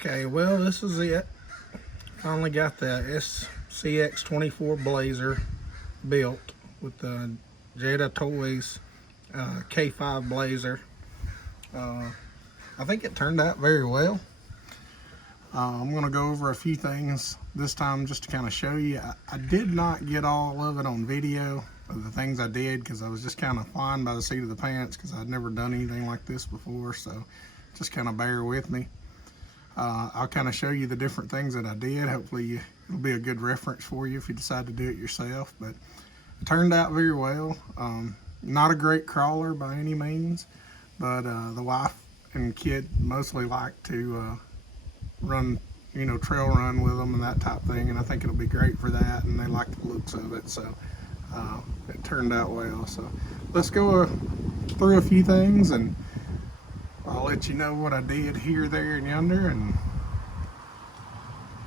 Okay, well, this is it. Finally got the SCX24 Blazer built with the Jada Toys K5 Blazer. I think it turned out very well. I'm going to go over a few things this time just to kind of show you. I did not get all of it on video of the things I did because I was just kind of flying by the seat of the pants because I'd never done anything like this before, so just kind of bear with me. I'll kind of show you the different things that I did. Hopefully it'll be a good reference for you if you decide to do it yourself, but it turned out very well. Not a great crawler by any means, but the wife and kid mostly like to run, trail run with them and that type of thing, and I think it'll be great for that, and they like the looks of it, so it turned out well. So let's go through a few things, and I'll let you know what I did here, there, and yonder, and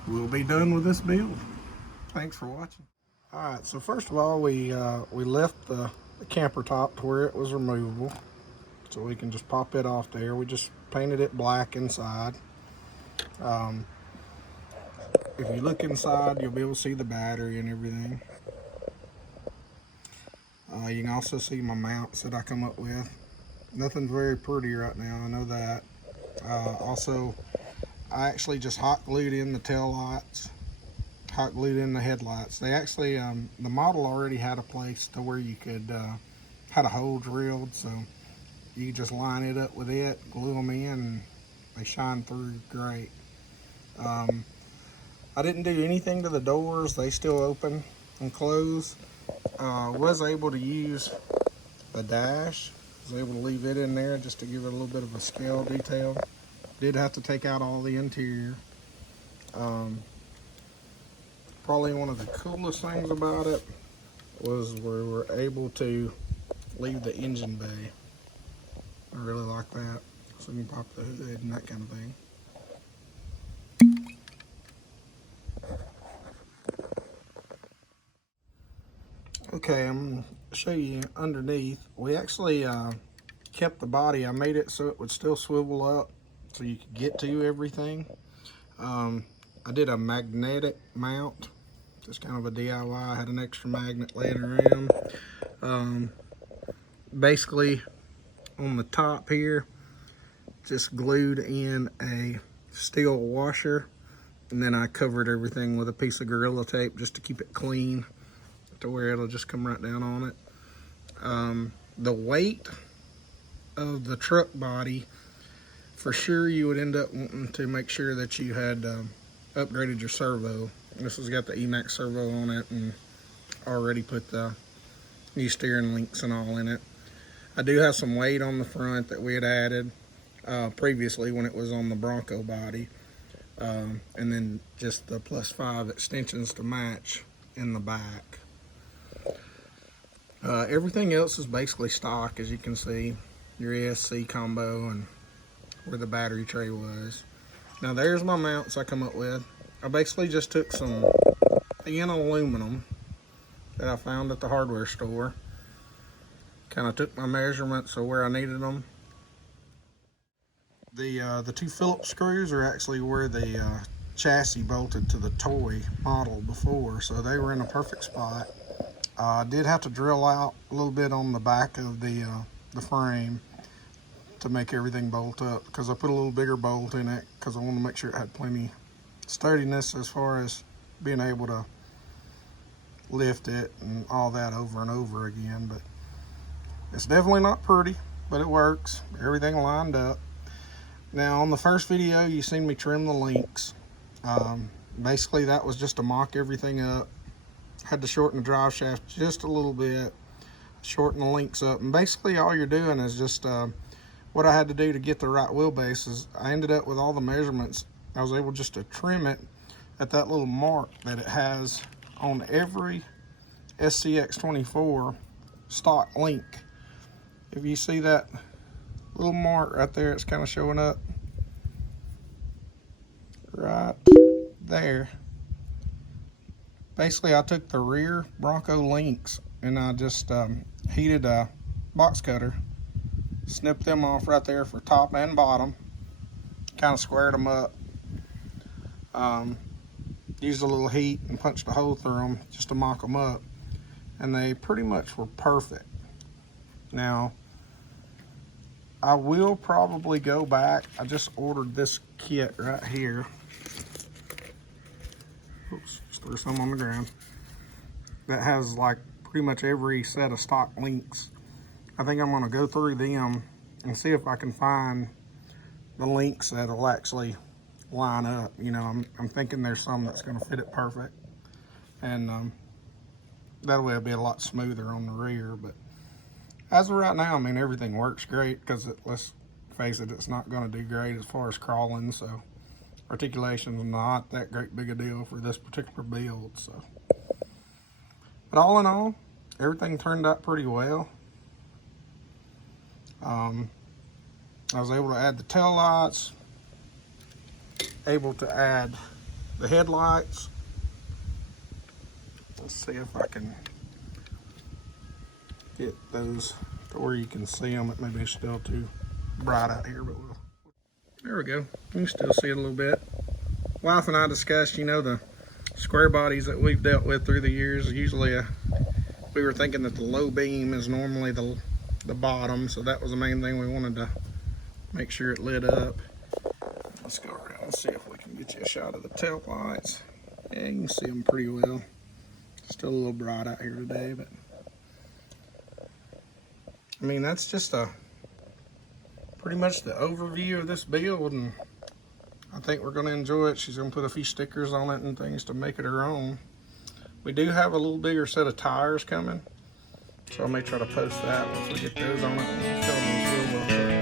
we'll be done with this build. Thanks for watching. Alright, so first of all, we left the camper top to where it was removable, so we can just pop it off there. We just painted it black inside. If you look inside, you'll be able to see the battery and everything. You can also see my mounts that I come up with. Nothing's very pretty right now, I know that. Also, I actually just hot glued in the tail lights, hot glued in the headlights. They actually, the model already had a place to where you could, had a hole drilled, so you could just line it up with it, glue them in, and they shine through great. I didn't do anything to the doors. They still open and close. Was able to use the dash. Was able to leave it in there just to give it a little bit of a scale detail. Did have to take out all the interior. Probably one of the coolest things about it was we were able to leave the engine bay. I really like that. So you can pop the hood and that kind of thing. Okay, I'm going to show you underneath. We actually kept the body. I made it so it would still swivel up so you could get to everything. I did a magnetic mount, just kind of a DIY. I had an extra magnet laying around. Basically, on the top here, just glued in a steel washer, and then I covered everything with a piece of Gorilla Tape just to keep it clean, to where it'll just come right down on it. The weight of the truck body, for sure you would end up wanting to make sure that you had upgraded your servo. This has got the EMAX servo on it and already put the new steering links and all in it. I do have some weight on the front that we had added previously when it was on the Bronco body, and then just the +5 extensions to match in the back. Everything else is basically stock, as you can see, your ESC combo and where the battery tray was. Now there's my mounts I come up with. I basically just took some thin aluminum that I found at the hardware store, kind of took my measurements of where I needed them. The two Phillips screws are actually where the chassis bolted to the toy model before, so they were in a perfect spot. I did have to drill out a little bit on the back of the frame to make everything bolt up, because I put a little bigger bolt in it because I wanted to make sure it had plenty sturdiness as far as being able to lift it and all that over and over again. But it's definitely not pretty, but it works. Everything lined up. Now on the first video you seen me trim the links. Basically that was just to mock everything up. Had to shorten the drive shaft just a little bit, shorten the links up, and basically all you're doing is just what I had to do to get the right wheelbase is I ended up with all the measurements. I was able just to trim it at that little mark that it has on every SCX24 stock link. If you see that little mark right there, it's kind of showing up right there. Basically, I took the rear Bronco links and I just heated a box cutter, snipped them off right there for top and bottom, kind of squared them up, Used a little heat and punched a hole through them just to mock them up, and they pretty much were perfect. Now, I will probably go back. I just ordered this kit right here. Oops, just threw some on the ground. That has like pretty much every set of stock links. I think I'm gonna go through them and see if I can find the links that'll actually line up. You know, I'm thinking there's some that's going to fit it perfect, and that way it'll be a lot smoother on the rear. But as of right now, I mean, everything works great because let's face it, it's not going to do great as far as crawling, so articulation's not that great big a deal for this particular build. So, but all in all, everything turned out pretty well. I was able to add the tail lights, able to add the headlights. Let's see if I can get those to where you can see them. It may be still too bright out here, but there we go. You can still see it a little bit. Wife and I discussed, you know, the square bodies that we've dealt with through the years. Usually we were thinking that the low beam is normally the bottom, so that was the main thing we wanted to make sure it lit up. Let's go around and see if we can get you a shot of the tail lights. Yeah, you can see them pretty well. Still a little bright out here today, but I mean, that's just pretty much the overview of this build, and I think we're going to enjoy it. She's going to put a few stickers on it and things to make it her own. We do have a little bigger set of tires coming, so I may try to post that once we get those on it and film those real well.